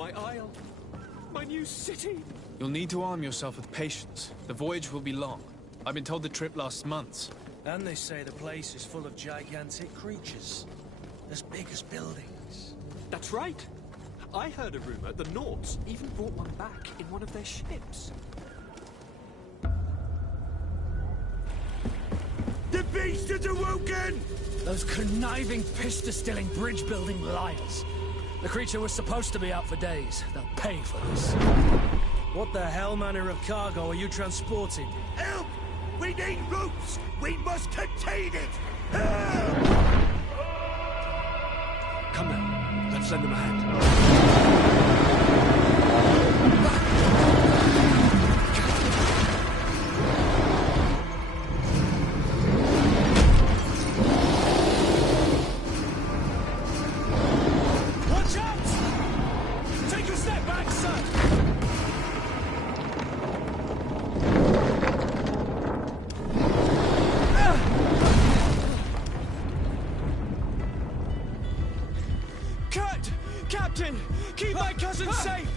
My isle. My new city. You'll need to arm yourself with patience. The voyage will be long. I've been told the trip lasts months. And they say the place is full of gigantic creatures. As big as buildings. That's right. I heard a rumor the Nords even brought one back in one of their ships. The beast has awoken! Those conniving, pista-stilling, bridge-building liars. The creature was supposed to be out for days. They'll pay for this. What the hell manner of cargo are you transporting? Help! We need ropes! We must contain it! Help! Come now, let's lend them a hand. Watch out! Take a step back, sir! Captain! Keep my cousin safe!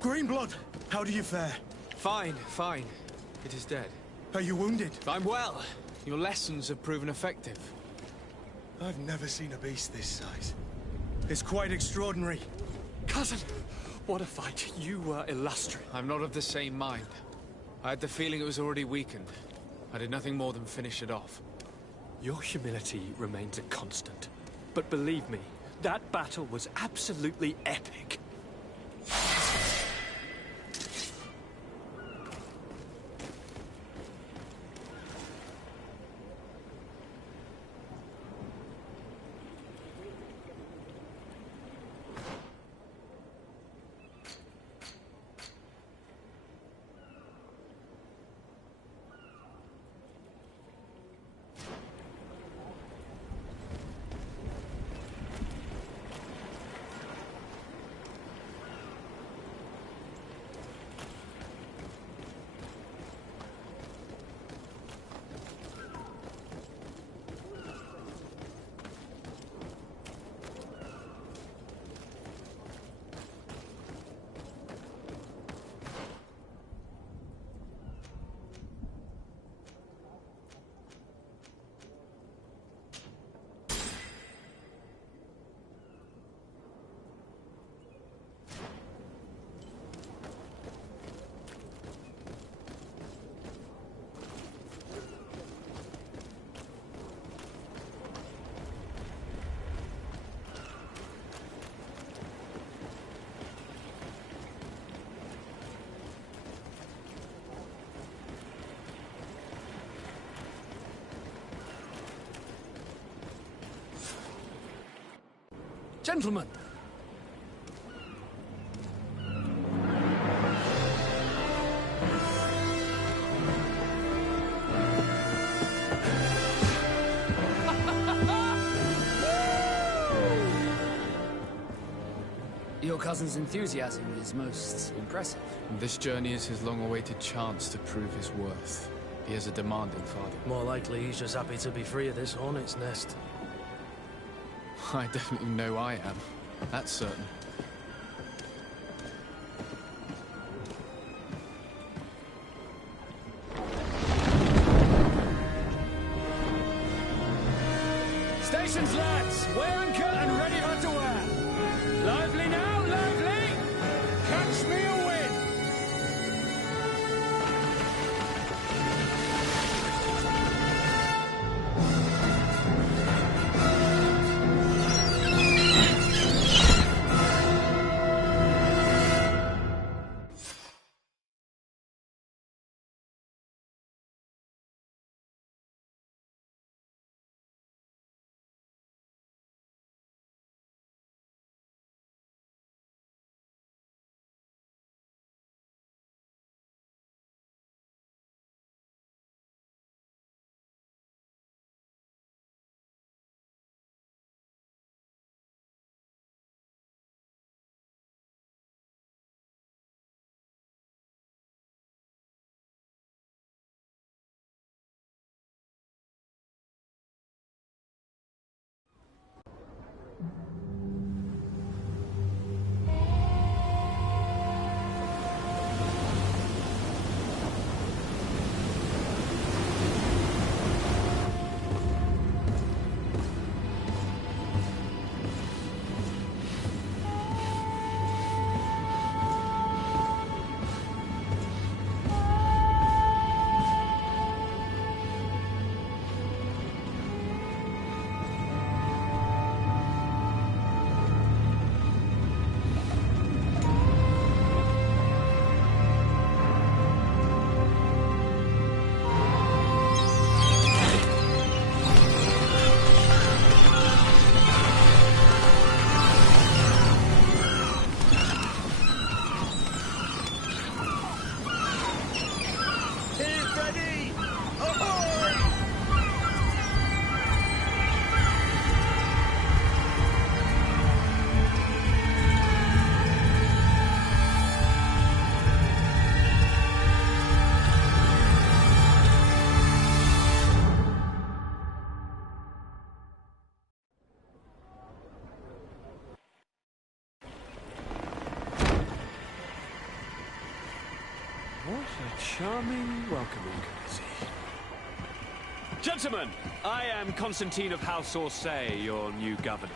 Greenblood, how do you fare? Fine, fine. It is dead. Are you wounded? I'm well. Your lessons have proven effective. I've never seen a beast this size. It's quite extraordinary. Cousin, what a fight. You were illustrious. I'm not of the same mind. I had the feeling it was already weakened. I did nothing more than finish it off. Your humility remains a constant. But believe me, that battle was absolutely epic. Gentlemen. Your cousin's enthusiasm is most impressive. This journey is his long-awaited chance to prove his worth. He has a demanding father. More likely he's just happy to be free of this hornet's nest. I definitely know I am. That's certain. Stations, lads! Weigh anchor and ready her to wear! Lively now, lively! Catch me a wind! What a charming welcoming courtesy. Gentlemen, I am Constantine of House Orsay, your new governor.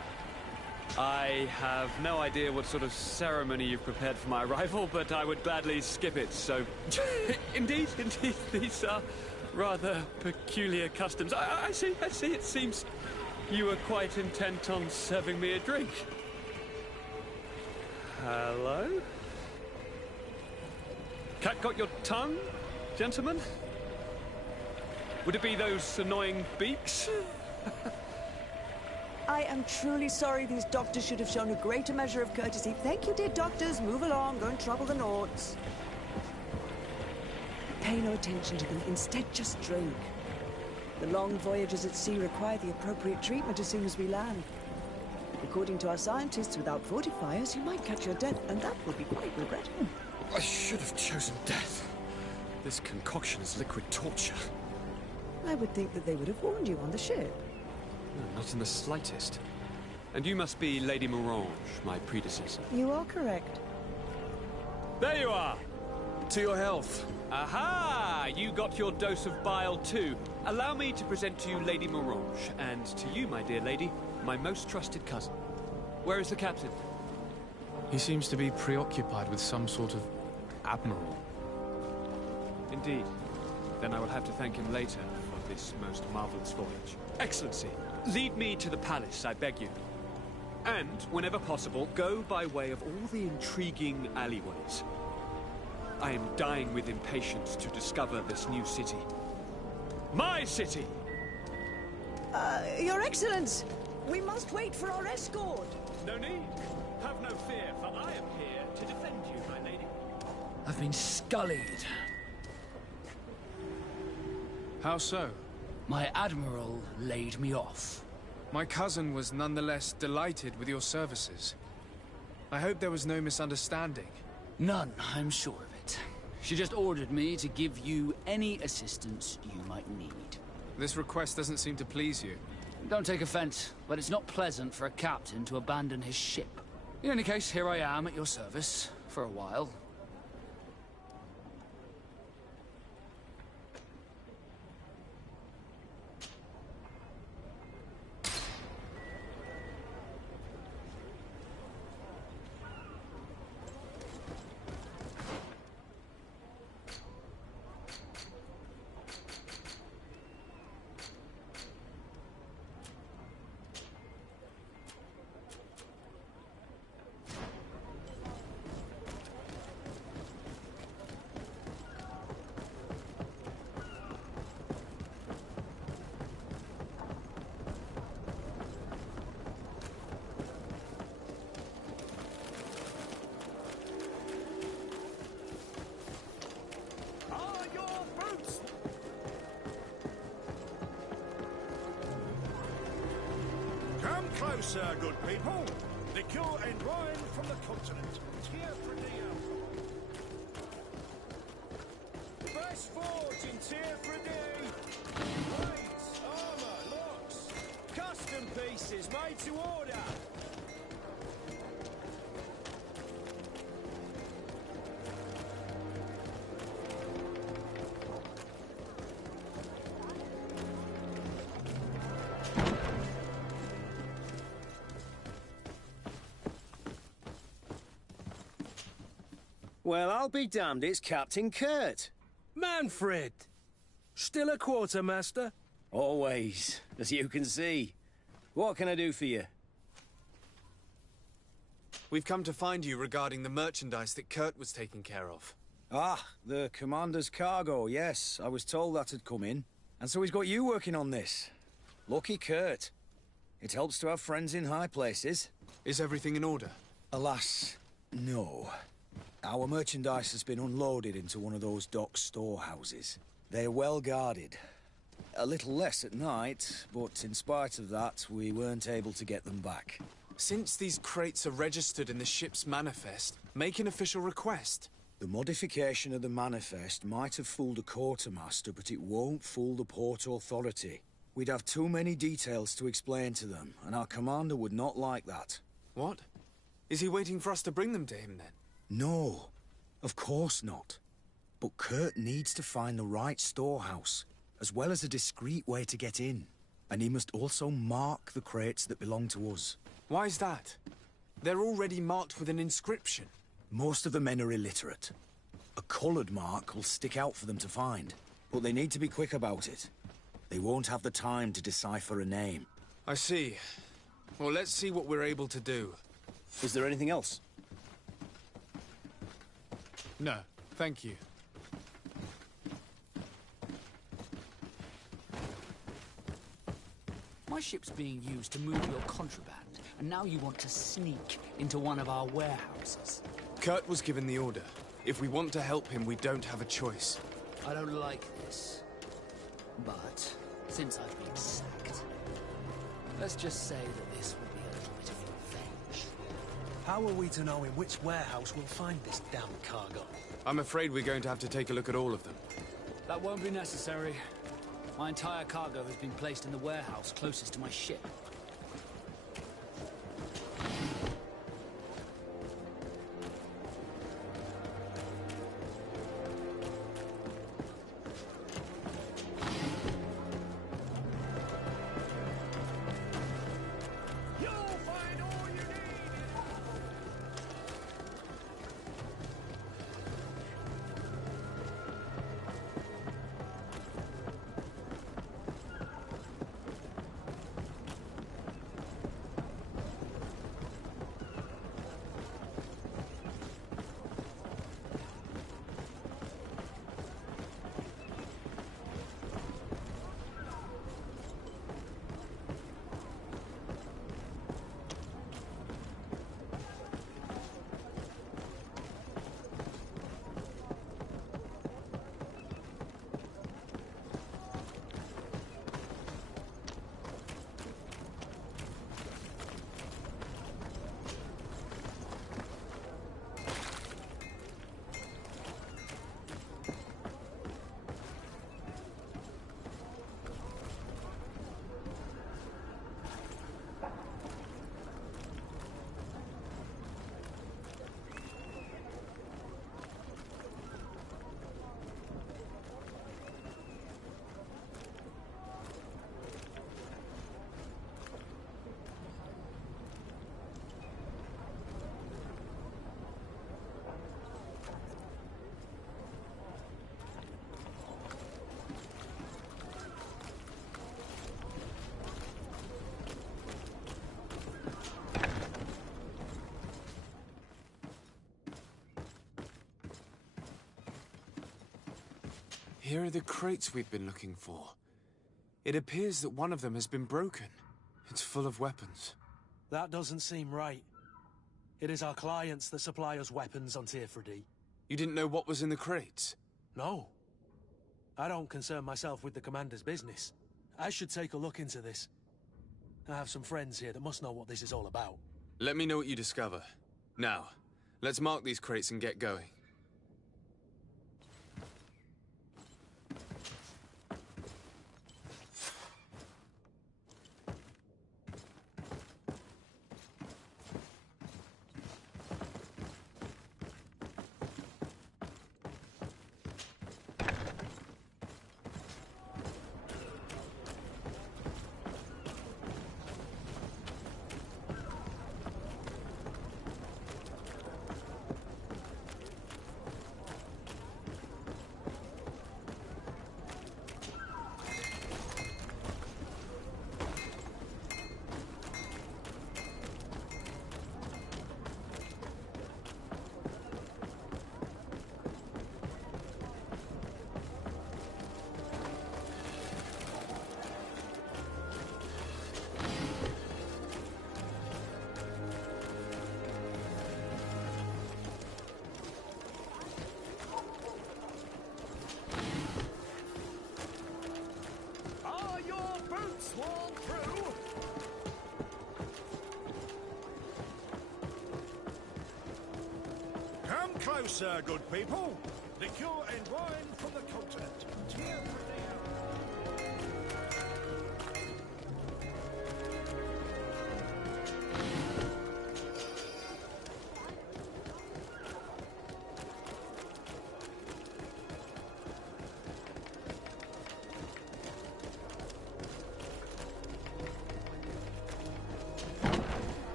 I have no idea what sort of ceremony you've prepared for my arrival, but I would gladly skip it, so... indeed, these are rather peculiar customs. I see, it seems you were quite intent on serving me a drink. Hello? Cat got your tongue, gentlemen? Would it be those annoying beaks? I am truly sorry. These doctors should have shown a greater measure of courtesy. Thank you, dear doctors. Move along. Don't trouble the Nords. Pay no attention to them. Instead, just drink. The long voyages at sea require the appropriate treatment as soon as we land. According to our scientists, without fortifiers, you might catch your death, and that will be quite regrettable. I should have chosen death. This concoction is liquid torture. I would think that they would have warned you on the ship. No, not in the slightest. And you must be Lady Morange, my predecessor. You are correct. There you are! To your health. Aha! You got your dose of bile too. Allow me to present to you Lady Morange, and to you, my dear lady, my most trusted cousin. Where is the captain? He seems to be preoccupied with some sort of admiral. Indeed. Then I will have to thank him later for this most marvelous voyage. Excellency, lead me to the palace, I beg you. And, whenever possible, go by way of all the intriguing alleyways. I am dying with impatience to discover this new city. My city! Your Excellence! We must wait for our escort! No need. Have no fear, for I am here to defend you, my lady. I've been scullied. How so? My admiral laid me off. My cousin was nonetheless delighted with your services. I hope there was no misunderstanding. None, I'm sure of it. She just ordered me to give you any assistance you might need. This request doesn't seem to please you. Don't take offense, but it's not pleasant for a captain to abandon his ship. In any case, here I am at your service, for a while. Are your boots? Come closer, good people. Liqueur and wine from the continent. Here for Fresh forge in tier for a day. Blades, armor, locks. Custom pieces made to order. Well, I'll be damned, it's Captain Kurt. Manfred! Still a quartermaster? Always, as you can see. What can I do for you? We've come to find you regarding the merchandise that Kurt was taking care of. Ah, the commander's cargo, yes. I was told that had come in. And so he's got you working on this. Lucky Kurt. It helps to have friends in high places. Is everything in order? Alas, no. Our merchandise has been unloaded into one of those dock storehouses. They're well guarded. A little less at night, but in spite of that, we weren't able to get them back. Since these crates are registered in the ship's manifest, make an official request. The modification of the manifest might have fooled a quartermaster, but it won't fool the Port Authority. We'd have too many details to explain to them, and our commander would not like that. What? Is he waiting for us to bring them to him, then? No, of course not. But Kurt needs to find the right storehouse, as well as a discreet way to get in. And he must also mark the crates that belong to us. Why's that? They're already marked with an inscription. Most of the men are illiterate. A coloured mark will stick out for them to find, but they need to be quick about it. They won't have the time to decipher a name. I see. Well, let's see what we're able to do. Is there anything else? No, thank you. My ship's being used to move your contraband, and now you want to sneak into one of our warehouses. Kurt was given the order. If we want to help him, we don't have a choice. I don't like this. But, since I've been sacked, let's just say that this will be a little bit of revenge. How are we to know in which warehouse we'll find this damn cargo? I'm afraid we're going to have to take a look at all of them. That won't be necessary. My entire cargo has been placed in the warehouse closest to my ship. You'll find all you need. Here are the crates we've been looking for. It appears that one of them has been broken. It's full of weapons. That doesn't seem right. It is our clients that supply us weapons on Tier 3D. You didn't know what was in the crates? No. I don't concern myself with the commander's business. I should take a look into this. I have some friends here that must know what this is all about. Let me know what you discover. Now, let's mark these crates and get going. Are your boots worn through? Come closer, good people. Liqueur and wine from the continent. Tear for the hour.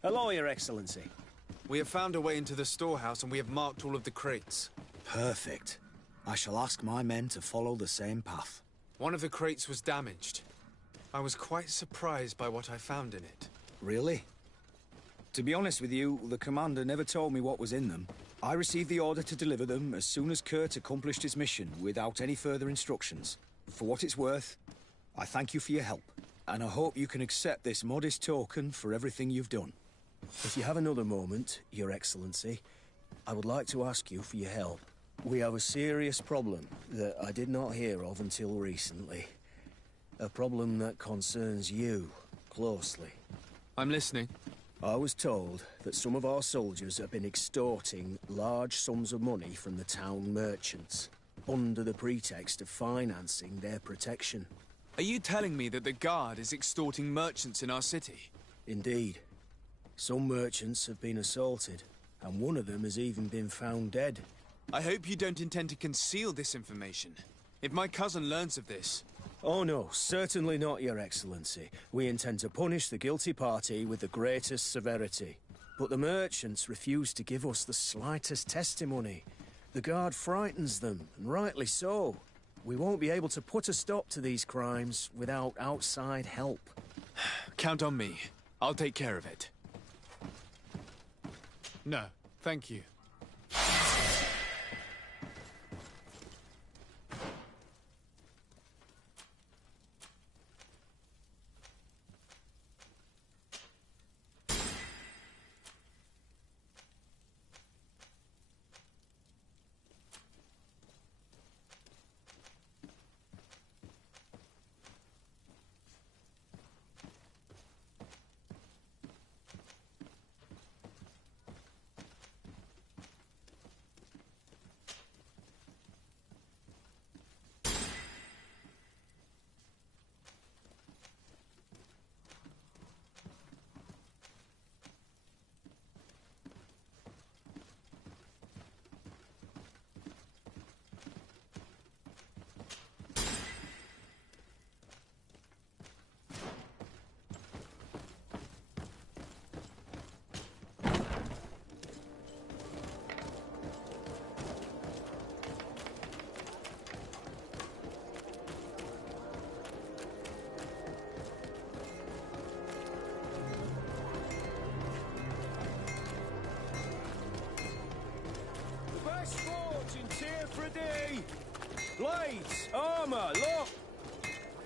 Hello, Your Excellency. We have found a way into the storehouse and we have marked all of the crates. Perfect. I shall ask my men to follow the same path. One of the crates was damaged. I was quite surprised by what I found in it. Really? To be honest with you, the commander never told me what was in them. I received the order to deliver them as soon as Kurt accomplished his mission, without any further instructions. For what it's worth, I thank you for your help, and I hope you can accept this modest token for everything you've done. If you have another moment, Your Excellency, I would like to ask you for your help. We have a serious problem that I did not hear of until recently. A problem that concerns you closely. I'm listening. I was told that some of our soldiers have been extorting large sums of money from the town merchants, under the pretext of financing their protection. Are you telling me that the Guard is extorting merchants in our city? Indeed. Some merchants have been assaulted, and one of them has even been found dead. I hope you don't intend to conceal this information. If my cousin learns of this... Oh no, certainly not, Your Excellency. We intend to punish the guilty party with the greatest severity. But the merchants refuse to give us the slightest testimony. The Guard frightens them, and rightly so. We won't be able to put a stop to these crimes without outside help. Count on me. I'll take care of it. No, thank you. Blades! Armour! Look!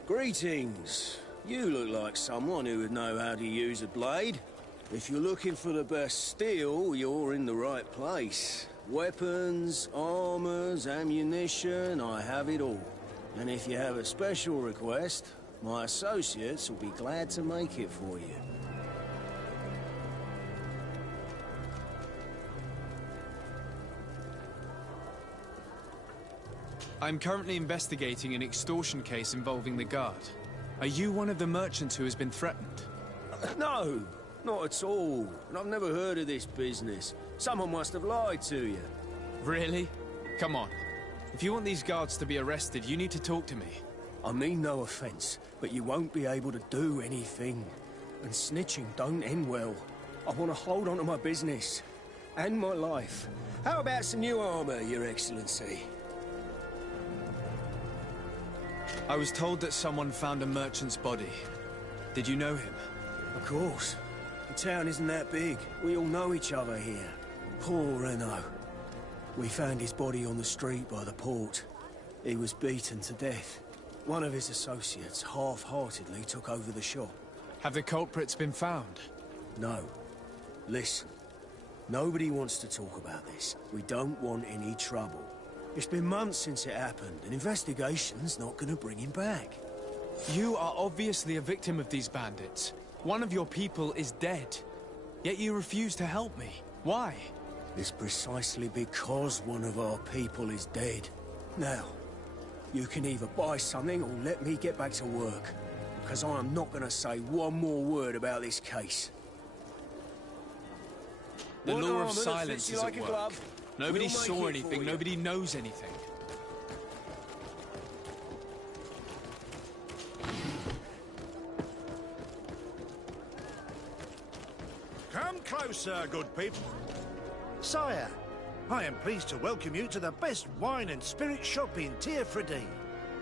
Greetings. You look like someone who would know how to use a blade. If you're looking for the best steel, you're in the right place. Weapons, armors, ammunition, I have it all. And if you have a special request, my associates will be glad to make it for you. I'm currently investigating an extortion case involving the Guard. Are you one of the merchants who has been threatened? No, not at all. And I've never heard of this business. Someone must have lied to you. Really? Come on. If you want these guards to be arrested, you need to talk to me. I mean no offense, but you won't be able to do anything. And snitching don't end well. I want to hold on to my business. And my life. How about some new armor, Your Excellency? I was told that someone found a merchant's body. Did you know him? Of course. The town isn't that big. We all know each other here. Poor Renault. We found his body on the street by the port. He was beaten to death. One of his associates half-heartedly took over the shop. Have the culprits been found? No. Listen. Nobody wants to talk about this. We don't want any trouble. It's been months since it happened. An investigation's not gonna bring him back. You are obviously a victim of these bandits. One of your people is dead. Yet you refuse to help me. Why? It's precisely because one of our people is dead. Now, you can either buy something or let me get back to work. Because I am not gonna say one more word about this case. The One law armor of that silence fits you is like at a work. glove. Nobody We'll make saw it anything, for you. nobody knows anything. Come closer, good people. Sire, I am pleased to welcome you to the best wine and spirit shop in Tier-Freddy.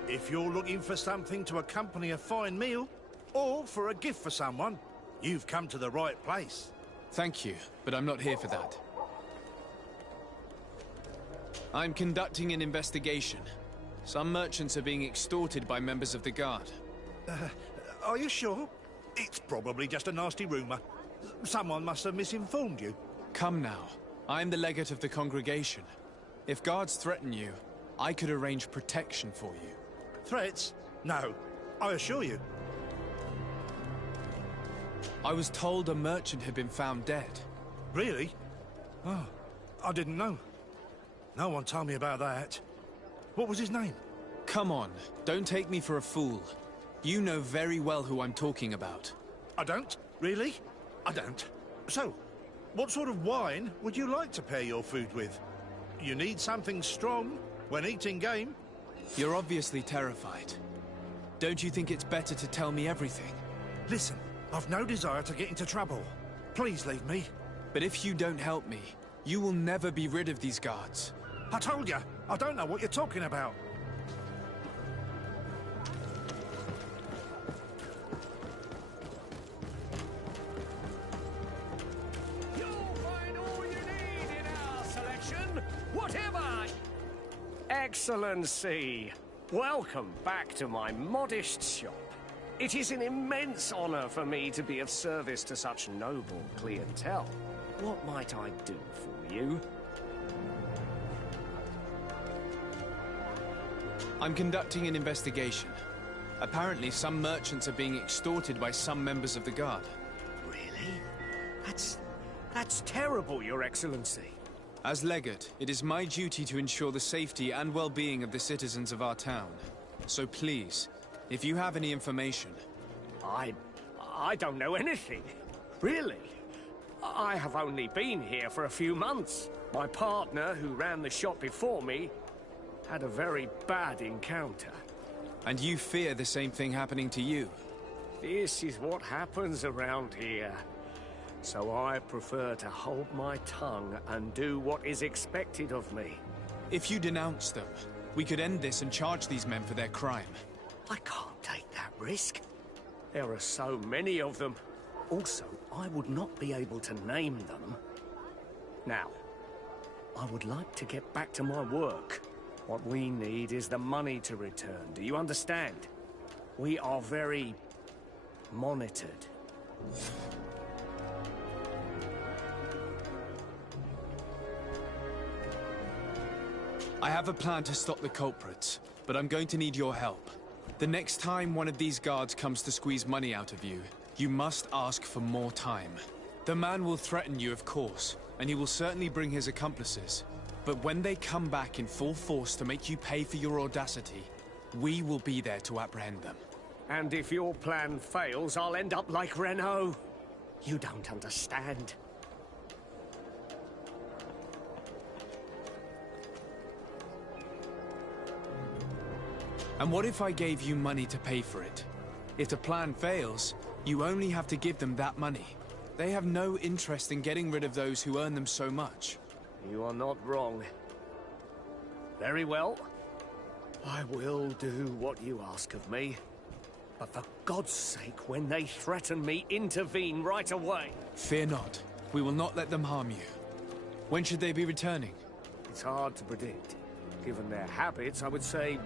If you're looking for something to accompany a fine meal, or for a gift for someone, you've come to the right place. Thank you, but I'm not here for that. I'm conducting an investigation. Some merchants are being extorted by members of the Guard. Are you sure? It's probably just a nasty rumor. Someone must have misinformed you. Come now. I'm the legate of the congregation. If guards threaten you, I could arrange protection for you. Threats? No, I assure you. I was told a merchant had been found dead. Really? Oh, I didn't know. No one told me about that. What was his name? Come on, don't take me for a fool. You know very well who I'm talking about. I don't? Really? I don't. So, what sort of wine would you like to pair your food with? You need something strong when eating game. You're obviously terrified. Don't you think it's better to tell me everything? Listen, I've no desire to get into trouble. Please leave me. But if you don't help me, you will never be rid of these guards. I told you, I don't know what you're talking about. You'll find all you need in our selection, whatever. Excellency, welcome back to my modest shop. It is an immense honor for me to be of service to such noble clientele. What might I do for you? I'm conducting an investigation. Apparently, some merchants are being extorted by some members of the Guard. Really? That's terrible, Your Excellency. As legate, it is my duty to ensure the safety and well-being of the citizens of our town. So please, if you have any information... I don't know anything. Really? I have only been here for a few months. My partner, who ran the shop before me, had a very bad encounter. And you fear the same thing happening to you? This is what happens around here. So I prefer to hold my tongue and do what is expected of me. If you denounce them, we could end this and charge these men for their crime. I can't take that risk. There are so many of them. Also, I would not be able to name them. Now, I would like to get back to my work. What we need is the money to return. Do you understand? We are very monitored. I have a plan to stop the culprits, but I'm going to need your help. The next time one of these guards comes to squeeze money out of you, you must ask for more time. The man will threaten you, of course, and he will certainly bring his accomplices. But when they come back in full force to make you pay for your audacity, we will be there to apprehend them. And if your plan fails, I'll end up like Renault. You don't understand. And what if I gave you money to pay for it? If the plan fails, you only have to give them that money. They have no interest in getting rid of those who earn them so much. You are not wrong. Very well. I will do what you ask of me. But for God's sake, when they threaten me, intervene right away. Fear not. We will not let them harm you. When should they be returning? It's hard to predict. Given their habits, I would say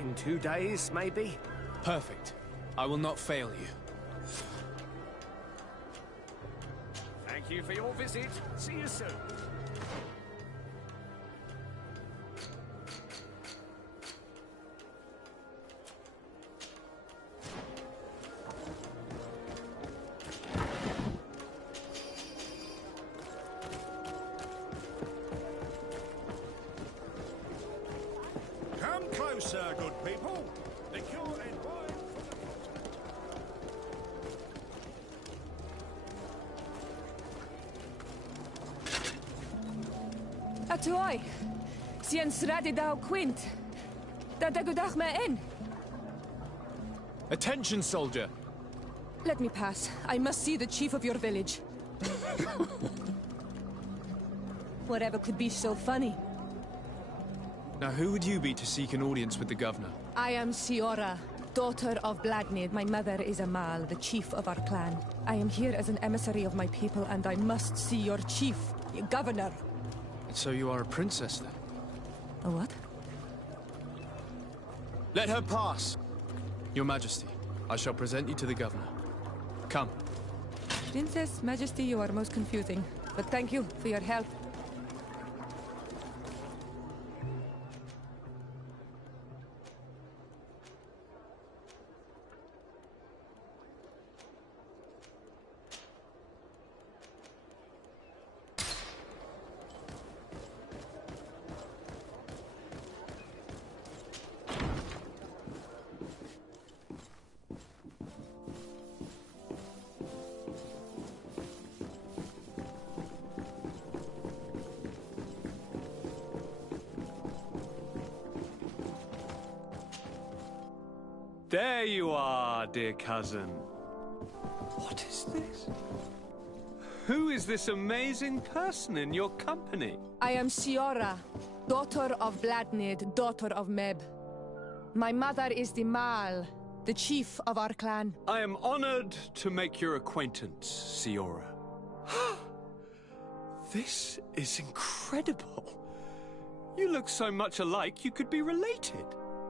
in 2 days, maybe? Perfect. I will not fail you. Thank you for your visit. See you soon. Come closer, good people. Liquor and wine from the Atuai, sien sradi dau quint. Da dagudach me in. Attention, soldier! Let me pass. I must see the chief of your village. Whatever could be so funny? Now who would you be to seek an audience with the governor? I am Siora, daughter of Bladnid. My mother is Amal, the chief of our clan. I am here as an emissary of my people, and I must see your chief, your governor. So you are a princess, then? A what? Let her pass! Your Majesty, I shall present you to the governor. Come. Princess, Majesty, you are most confusing. But thank you for your help. There you are, dear cousin. What is this? Who is this amazing person in your company? I am Siora, daughter of Bladnid, daughter of Meb. My mother is the Mal, the chief of our clan. I am honored to make your acquaintance, Siora. This is incredible. You look so much alike you could be related.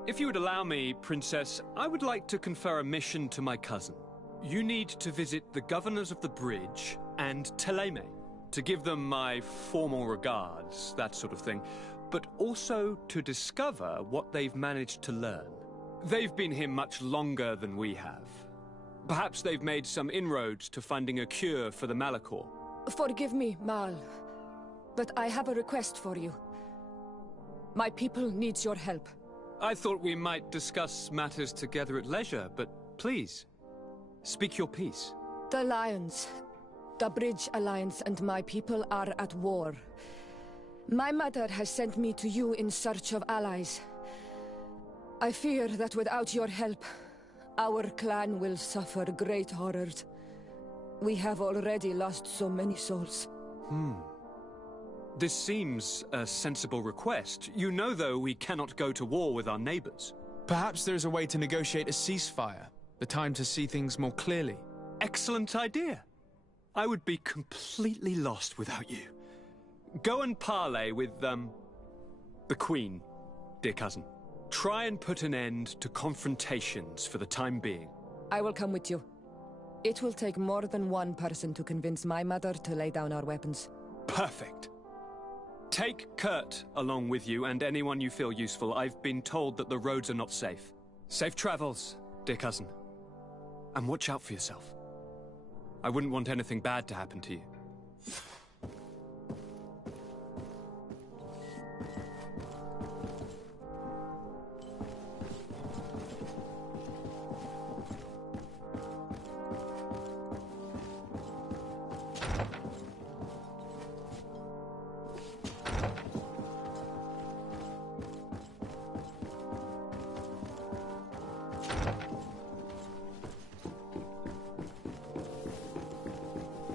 If you would allow me, Princess, I would like to confer a mission to my cousin. You need to visit the governors of the bridge and Teleme to give them my formal regards, that sort of thing, but also to discover what they've managed to learn. They've been here much longer than we have. Perhaps they've made some inroads to finding a cure for the Malachor. Forgive me, Mal, but I have a request for you. My people needs your help. I thought we might discuss matters together at leisure, but please, speak your piece. The Lions, the Bridge Alliance and my people are at war. My mother has sent me to you in search of allies. I fear that without your help, our clan will suffer great horrors. We have already lost so many souls. This seems a sensible request. You know, though, we cannot go to war with our neighbors. Perhaps there's a way to negotiate a ceasefire. The time to see things more clearly. Excellent idea. I would be completely lost without you. Go and parley with, the Queen. dear cousin. Try and put an end to confrontations for the time being. I will come with you. It will take more than one person to convince my mother to lay down our weapons. Perfect. Take Kurt along with you and anyone you feel useful. I've been told that the roads are not safe. Safe travels, dear cousin. And watch out for yourself. I wouldn't want anything bad to happen to you.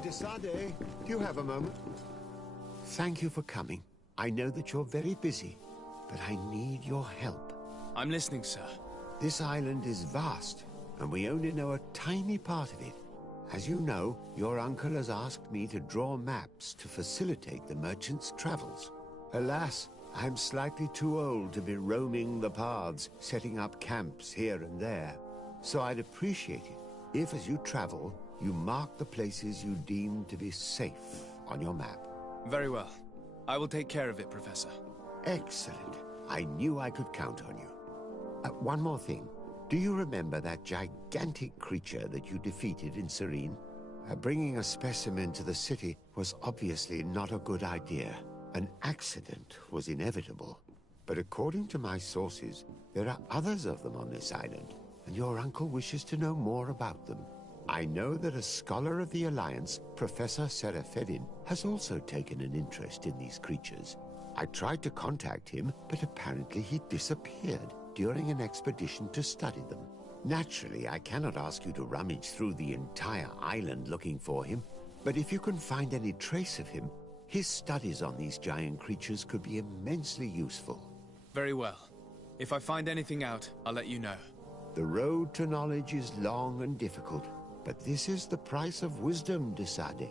Desade, do you have a moment? Thank you for coming. I know that you're very busy, but I need your help. I'm listening, sir. This island is vast, and we only know a tiny part of it. As you know, your uncle has asked me to draw maps to facilitate the merchant's travels. Alas, I'm slightly too old to be roaming the paths, setting up camps here and there. So I'd appreciate it if, as you travel, you mark the places you deem to be safe on your map. Very well. I will take care of it, Professor. Excellent. I knew I could count on you. One more thing. Do you remember that gigantic creature that you defeated in Serene? Bringing a specimen to the city was obviously not a good idea. An accident was inevitable. But according to my sources, there are others of them on this island, and your uncle wishes to know more about them. I know that a scholar of the Alliance, Professor Serafedin, has also taken an interest in these creatures. I tried to contact him, but apparently he disappeared during an expedition to study them. Naturally, I cannot ask you to rummage through the entire island looking for him, but if you can find any trace of him, his studies on these giant creatures could be immensely useful. Very well. If I find anything out, I'll let you know. The road to knowledge is long and difficult, but this is the price of wisdom, Desade.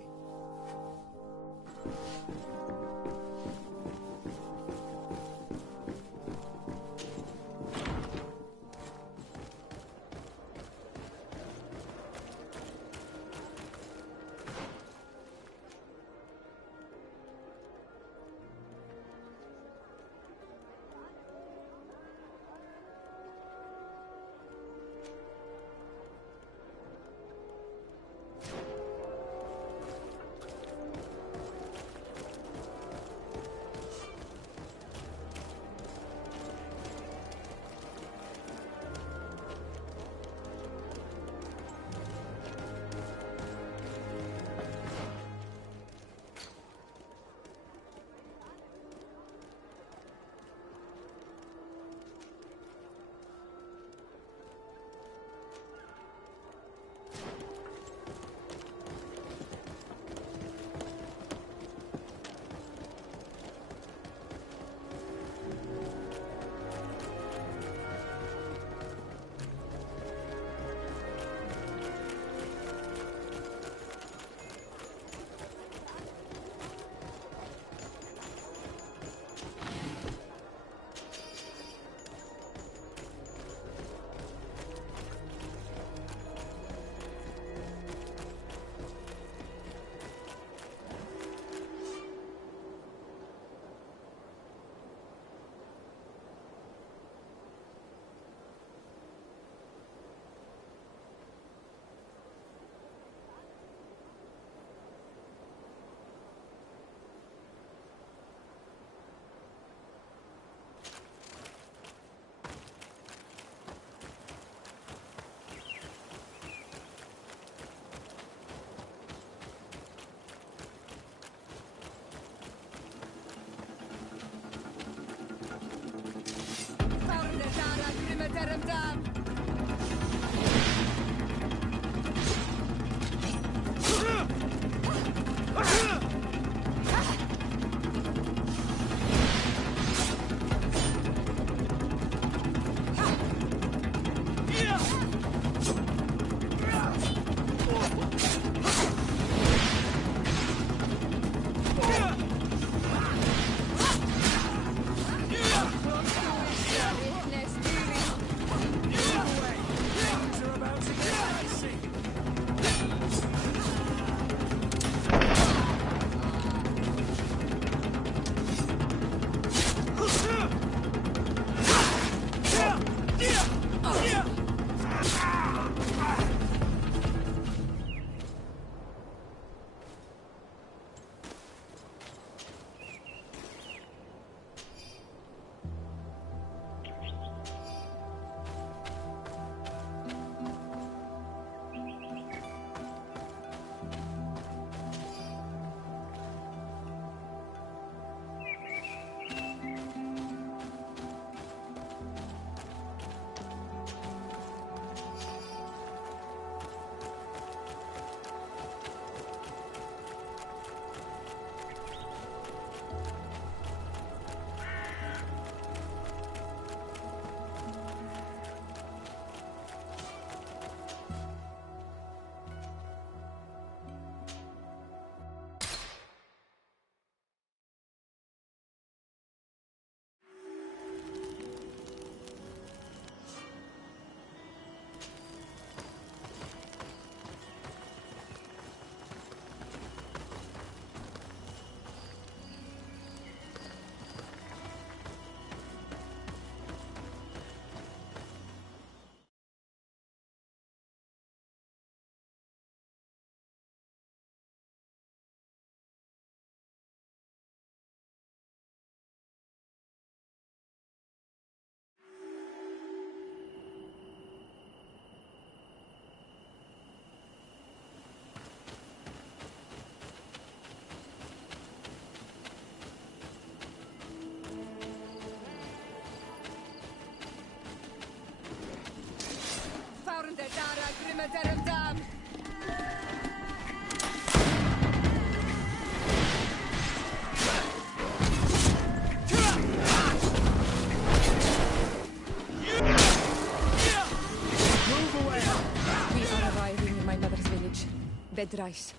Bedrice.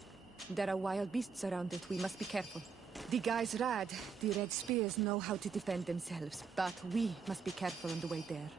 There are wild beasts around it. We must be careful. The guys Rad, the Red Spears, know how to defend themselves, but we must be careful on the way there.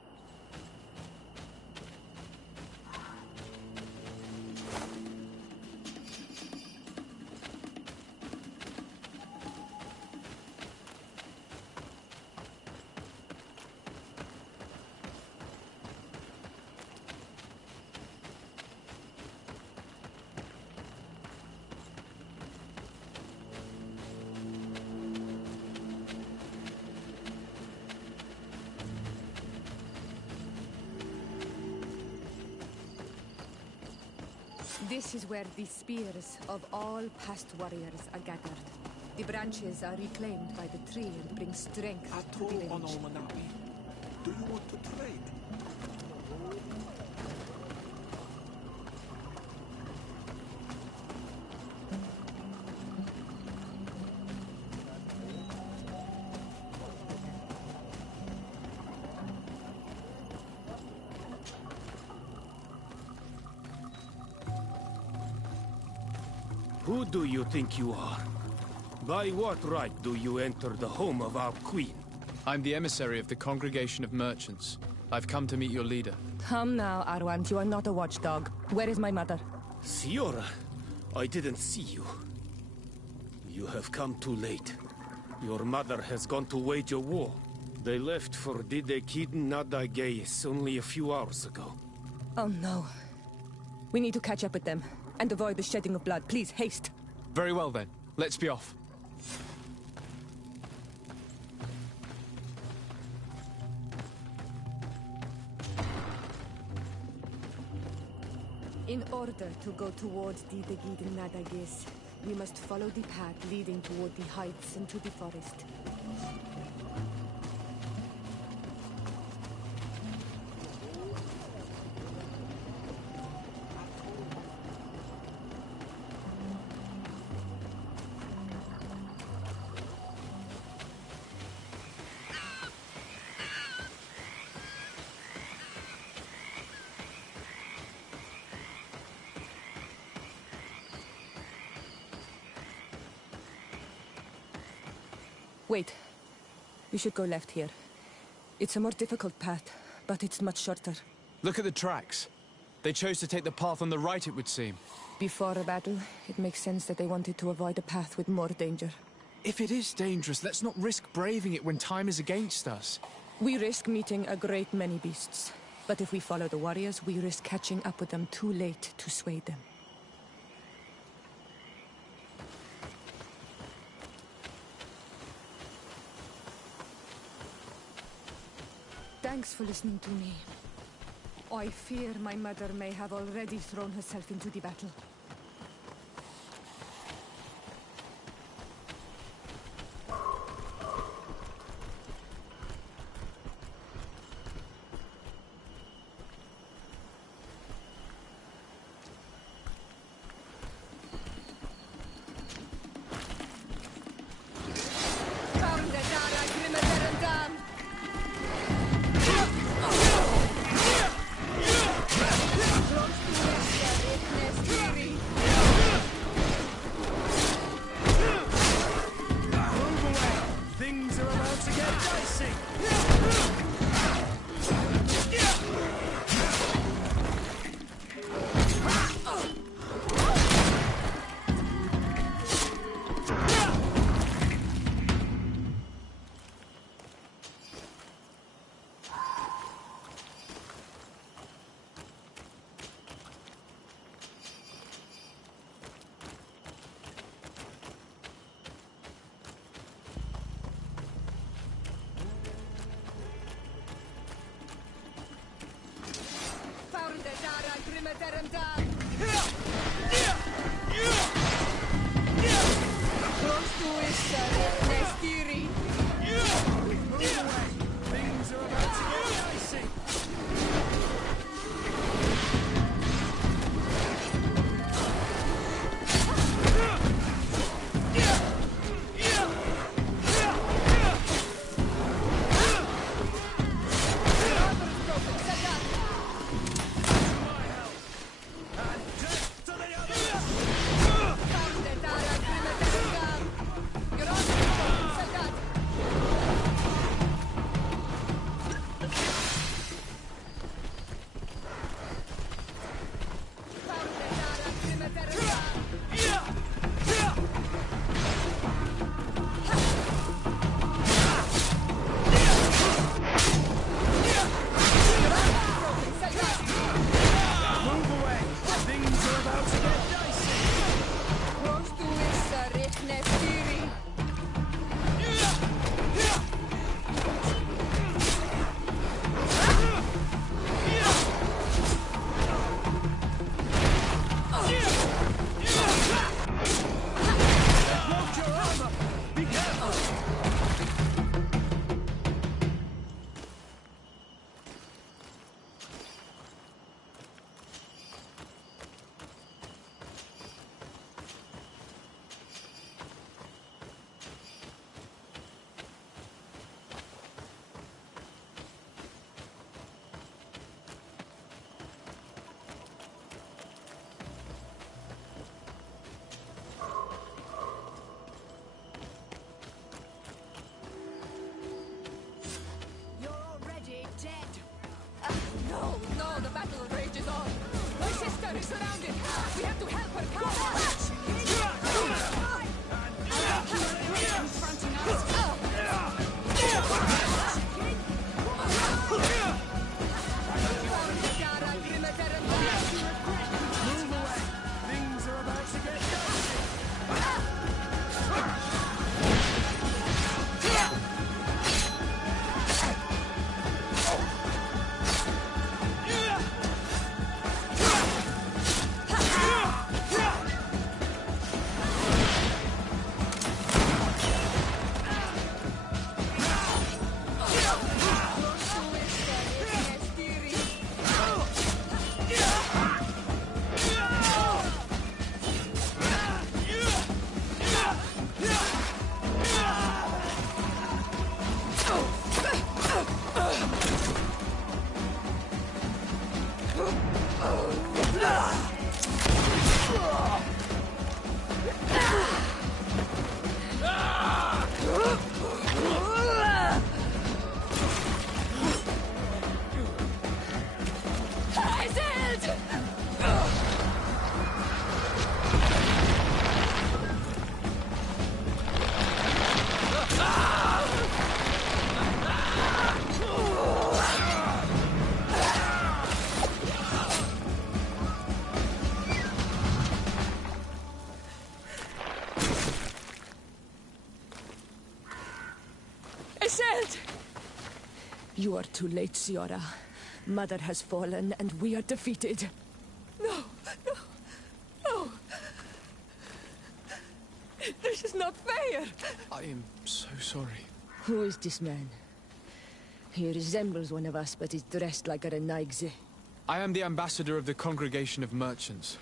This is where the spears of all past warriors are gathered. The branches are reclaimed by the tree and bring strength to the village. Do you want to trade? Who do you think you are? By what right do you enter the home of our queen? I'm the emissary of the Congregation of Merchants. I've come to meet your leader. Come now, Arwand. You are not a watchdog. Where is my mother? Siora, I didn't see you. You have come too late. Your mother has gone to wage a war. They left for Didekid Nadageis only a few hours ago. Oh no. We need to catch up with them. And avoid the shedding of blood. Please, haste. Very well then. Let's be off. In order to go towards the Degid Nadagis, we must follow the path leading toward the heights into the forest. Wait. We should go left here. It's a more difficult path, but it's much shorter. Look at the tracks. They chose to take the path on the right, it would seem. Before a battle, it makes sense that they wanted to avoid a path with more danger. If it is dangerous, let's not risk braving it when time is against us. We risk meeting a great many beasts. But if we follow the warriors, we risk catching up with them too late to sway them. Thanks for listening to me. I fear my mother may have already thrown herself into the battle. surrounded! We have to help her come! Confronting us! Move away! Things are about to get dicey! You are too late, Ciara. Mother has fallen, and we are defeated. No, no, no. This is not fair. I am so sorry. Who is this man? He resembles one of us, but is dressed like a Renaigze. I am the ambassador of the Congregation of Merchants.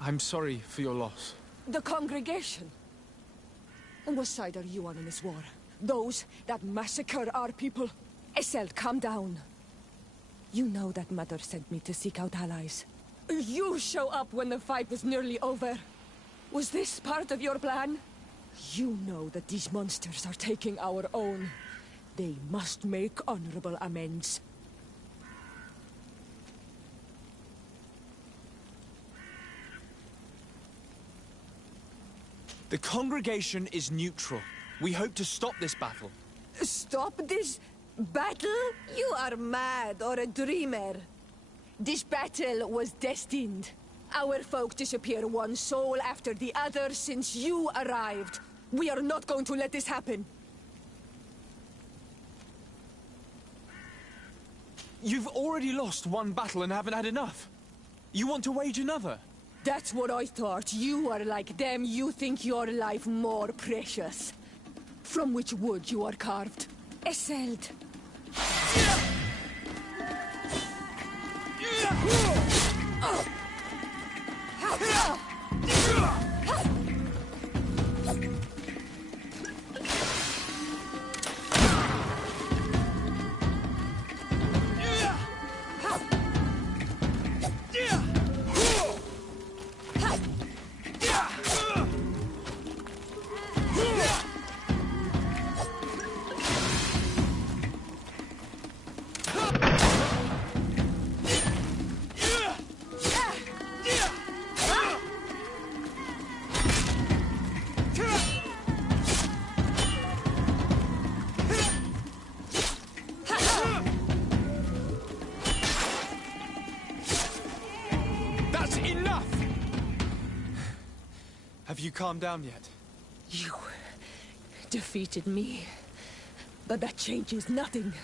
I'm sorry for your loss. The congregation? And what side are you on in this war? Those that massacre our people? Essel, calm down. You know that Mother sent me to seek out allies. You show up when the fight was nearly over. Was this part of your plan? You know that these monsters are taking our own. They must make honorable amends. The Congregation is neutral. We hope to stop this battle. Stop this battle? You are mad or a dreamer. This battle was destined. Our folk disappear one soul after the other since you arrived. We are not going to let this happen. You've already lost one battle and haven't had enough. You want to wage another? That's what I thought. You are like them. You think your life more precious. From which wood you are carved? Esseld. Have you calmed down yet? You defeated me, but that changes nothing.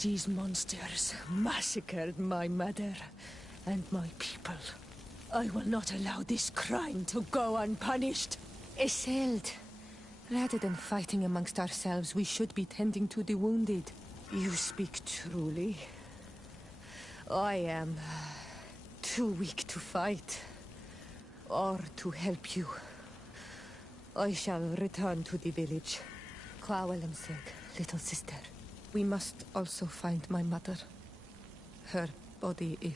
These monsters massacred my mother and my people. I will not allow this crime to go unpunished. Esseld, rather than fighting amongst ourselves, we should be tending to the wounded. You speak truly. I am too weak to fight. Or to help you. I shall return to the village. Kwawalamseg, little sister. We must also find my mother. Her body,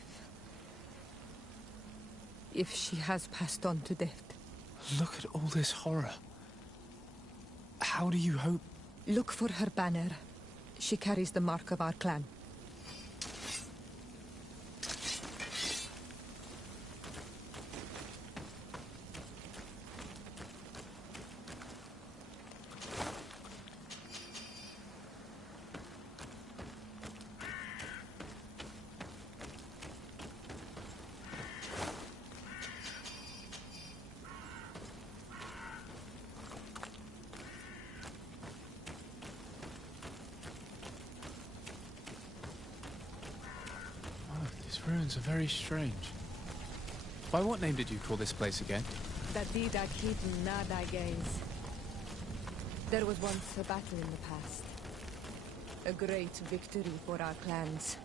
if she has passed on to death. Look at all this horror. How do you hope? Look for her banner. She carries the mark of our clan. ruins are very strange. By what name did you call this place again? Dadida Keaton Nadagays. There was once a battle in the past. A great victory for our clans.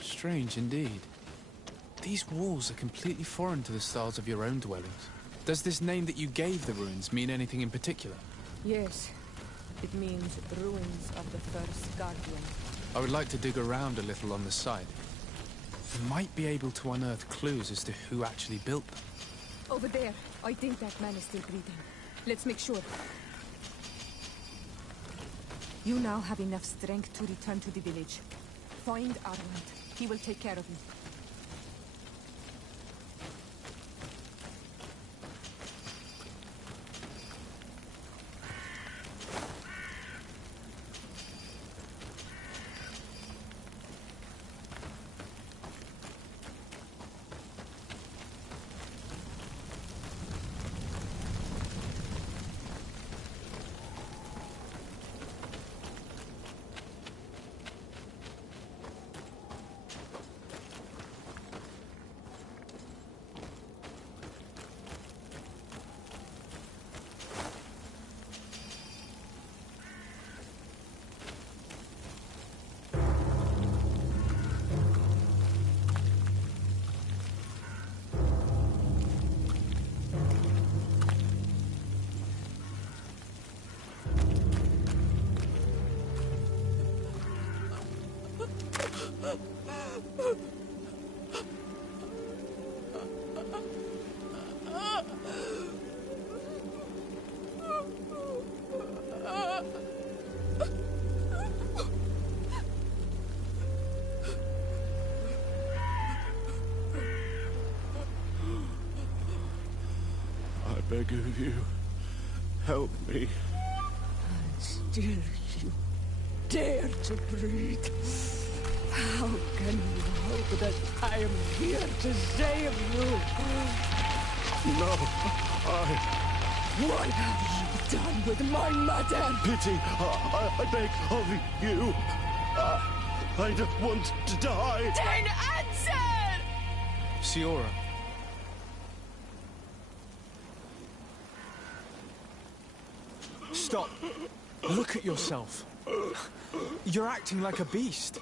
Strange indeed. These walls are completely foreign to the styles of your own dwellings. Does this name that you gave the ruins mean anything in particular? Yes. It means ruins of the first Guardian. I would like to dig around a little on the side. We might be able to unearth clues as to who actually built them. Over there. I think that man is still breathing. Let's make sure. You now have enough strength to return to the village. Find Armand. He will take care of you. I beg of you, help me. Still you dare to breathe. How can you hope that I am here to save you? No, What have you done with my mother? Pity, I beg of you. I don't want to die. Then answer! Siora. Stop. Look at yourself. You're acting like a beast.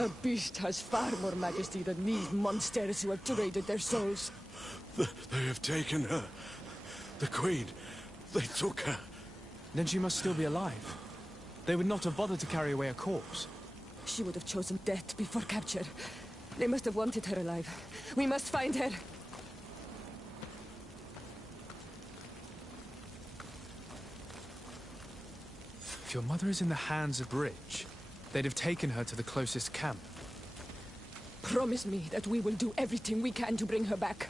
A beast has far more majesty than these monsters who have traded their souls. They have taken her. The Queen. They took her. Then she must still be alive. They would not have bothered to carry away a corpse. She would have chosen death before capture. They must have wanted her alive. We must find her. If your mother is in the hands of Rich, they'd have taken her to the closest camp. Promise me that we will do everything we can to bring her back.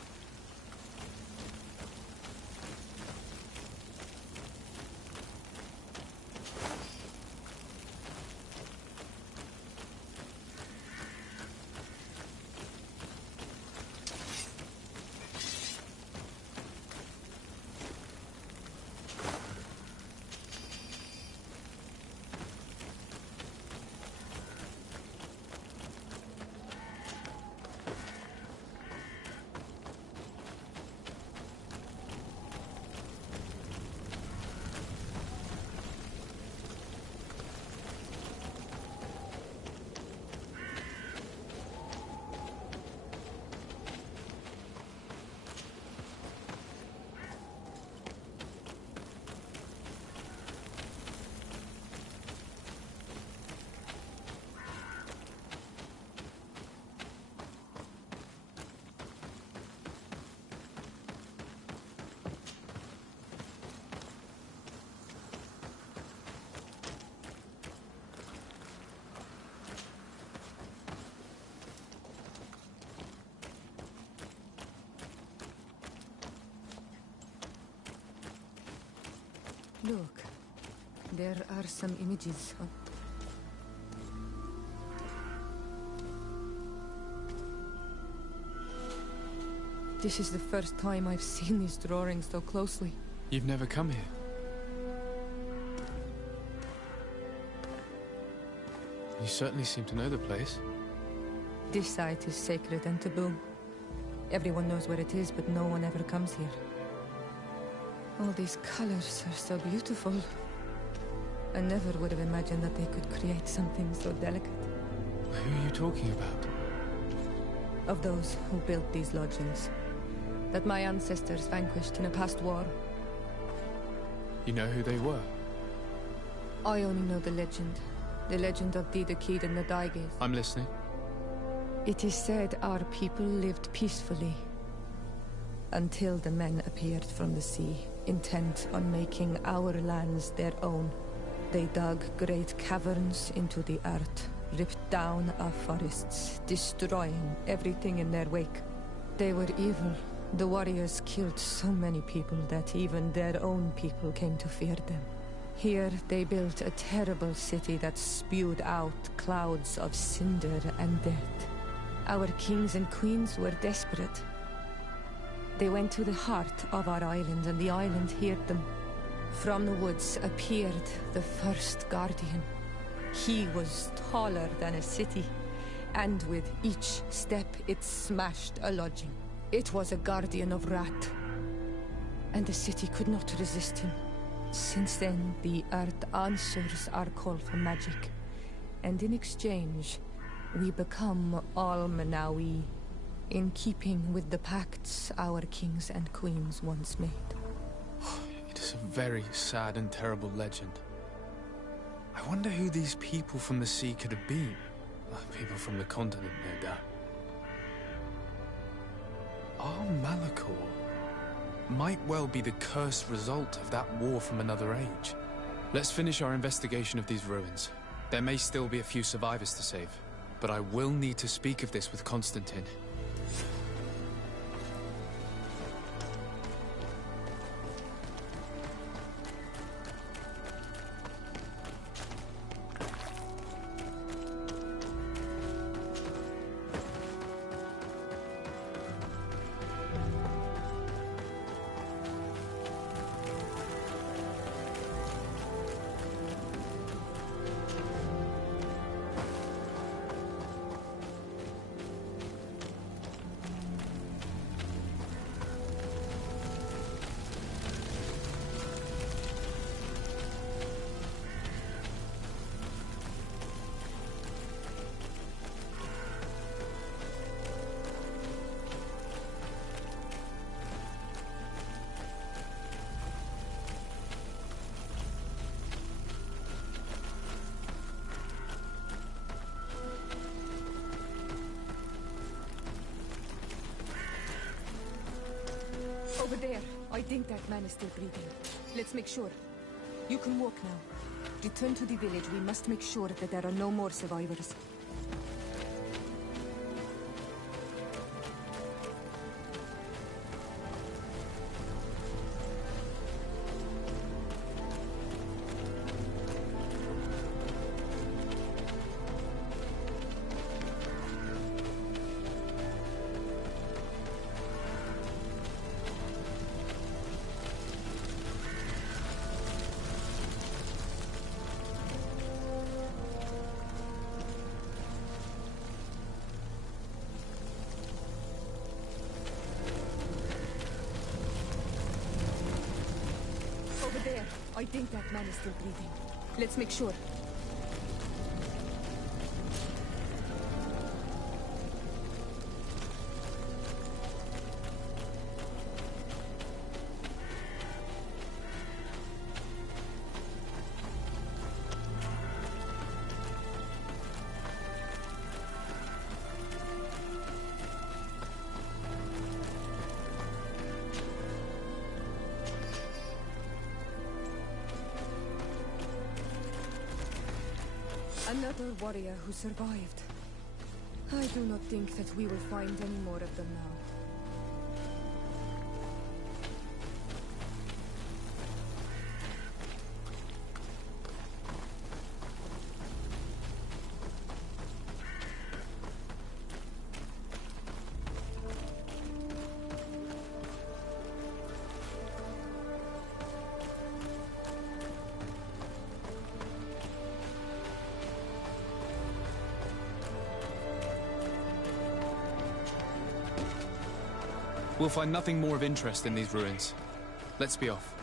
Look, there are some images of... This is the first time I've seen these drawings so closely. You've never come here? You certainly seem to know the place. This site is sacred and taboo. Everyone knows where it is, but no one ever comes here. All these colors are so beautiful. I never would have imagined that they could create something so delicate. Who are you talking about? Of those who built these lodgings, that my ancestors vanquished in a past war. You know who they were? I only know the legend. The legend of Didakid and the Daiges. I'm listening. It is said our people lived peacefully until the men appeared from the sea, intent on making our lands their own. They dug great caverns into the earth, ripped down our forests, destroying everything in their wake. They were evil. The warriors killed so many people that even their own people came to fear them. Here they built a terrible city that spewed out clouds of cinder and death. Our kings and queens were desperate. They went to the heart of our island, and the island heard them. From the woods appeared the first guardian. He was taller than a city, and with each step it smashed a lodging. It was a guardian of Rat, and the city could not resist him. Since then, the earth answers our call for magic, and in exchange, we become Almanawi, in keeping with the pacts our kings and queens once made. It is a very sad and terrible legend. I wonder who these people from the sea could have been. People from the continent, no doubt. Malachor might well be the cursed result of that war from another age. Let's finish our investigation of these ruins. There may still be a few survivors to save, but I will need to speak of this with Constantine. Over there. I think that man is still breathing. Let's make sure. You can walk now. Return to the village. We must make sure that there are no more survivors. Over there. I think that man is still breathing. Let's make sure. Another warrior who survived. I do not think that we will find any more of them now. We'll find nothing more of interest in these ruins. Let's be off.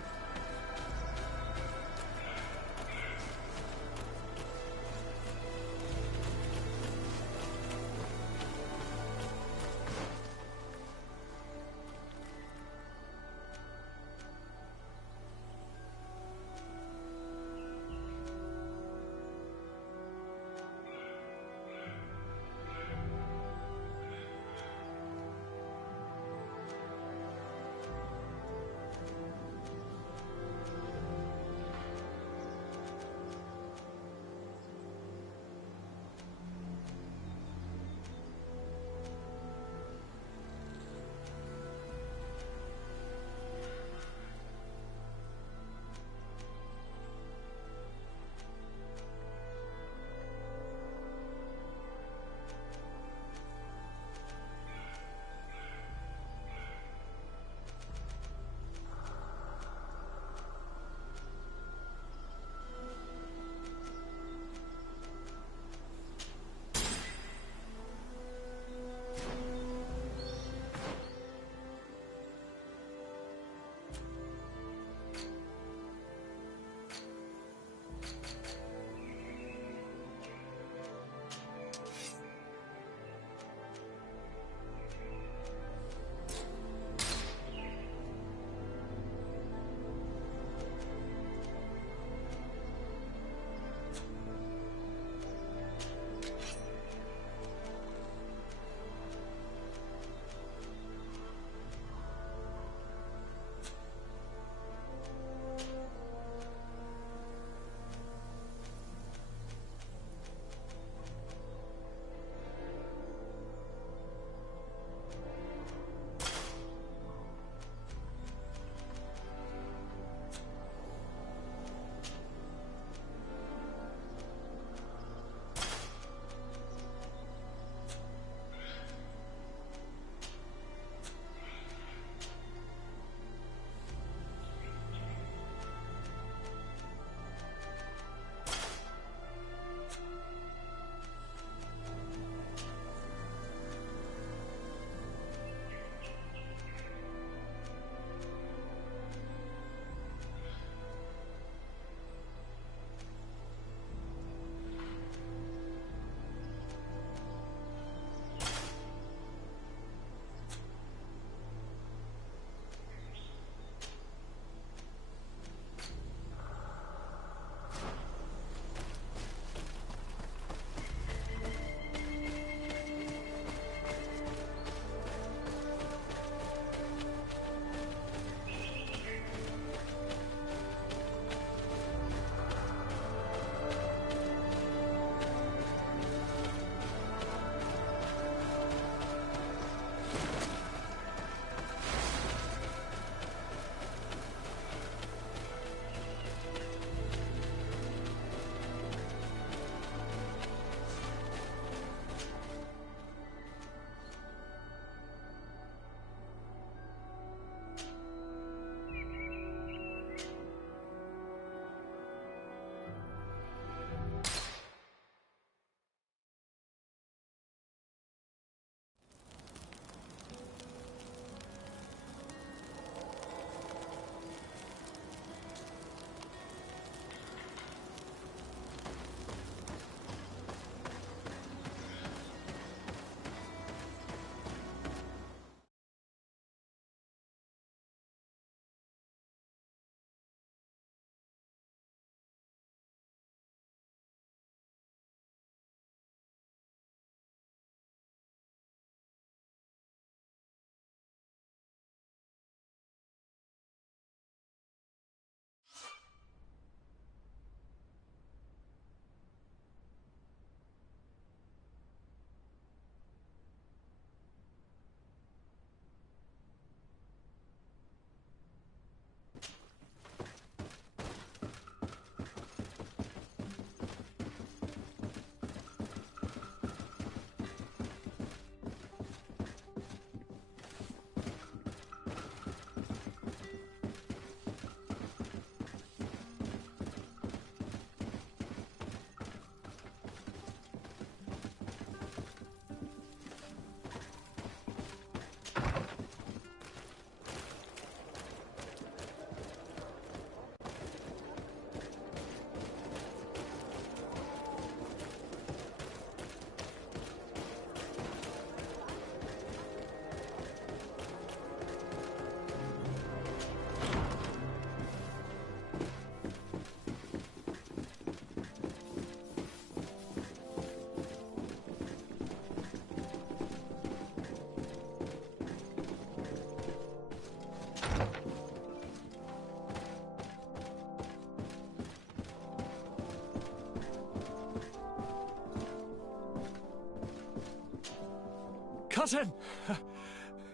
Cousin!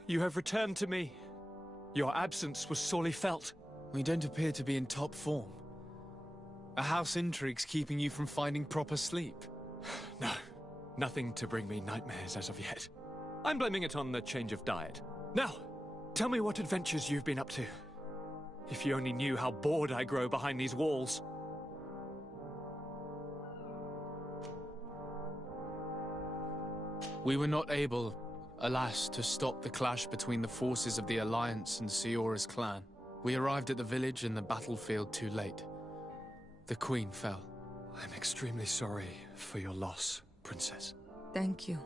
You have returned to me. Your absence was sorely felt. We don't appear to be in top form. A house intrigue's keeping you from finding proper sleep. No, nothing to bring me nightmares as of yet. I'm blaming it on the change of diet. Now, tell me what adventures you've been up to. If you only knew how bored I grow behind these walls. We were not able, alas, to stop the clash between the forces of the Alliance and Siora's clan. We arrived at the village and the battlefield too late. The Queen fell. I'm extremely sorry for your loss, Princess. Thank you.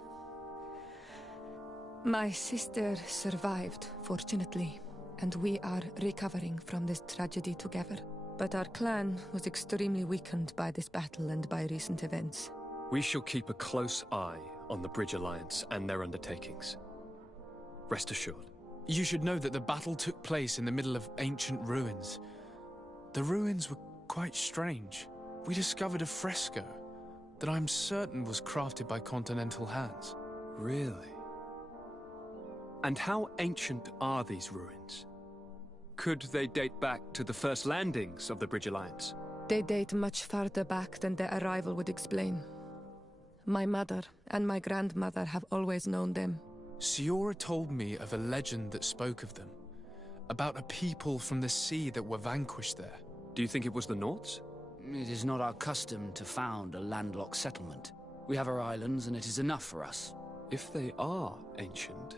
My sister survived, fortunately, and we are recovering from this tragedy together. But our clan was extremely weakened by this battle and by recent events. We shall keep a close eye on the Bridge Alliance and their undertakings. Rest assured. You should know that the battle took place in the middle of ancient ruins. The ruins were quite strange. We discovered a fresco that I'm certain was crafted by continental hands. Really? And how ancient are these ruins? Could they date back to the first landings of the Bridge Alliance? They date much farther back than their arrival would explain. My mother and my grandmother have always known them. Siora told me of a legend that spoke of them, about a people from the sea that were vanquished there. Do you think it was the Nords? It is not our custom to found a landlocked settlement. We have our islands, and it is enough for us. If they are ancient,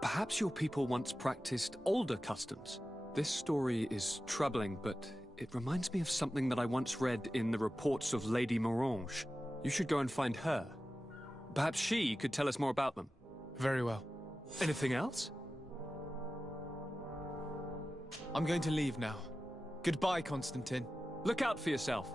perhaps your people once practiced older customs. This story is troubling, but it reminds me of something that I once read in the reports of Lady Morange. You should go and find her. Perhaps she could tell us more about them. Very well. Anything else? I'm going to leave now. Goodbye, Constantine. Look out for yourself.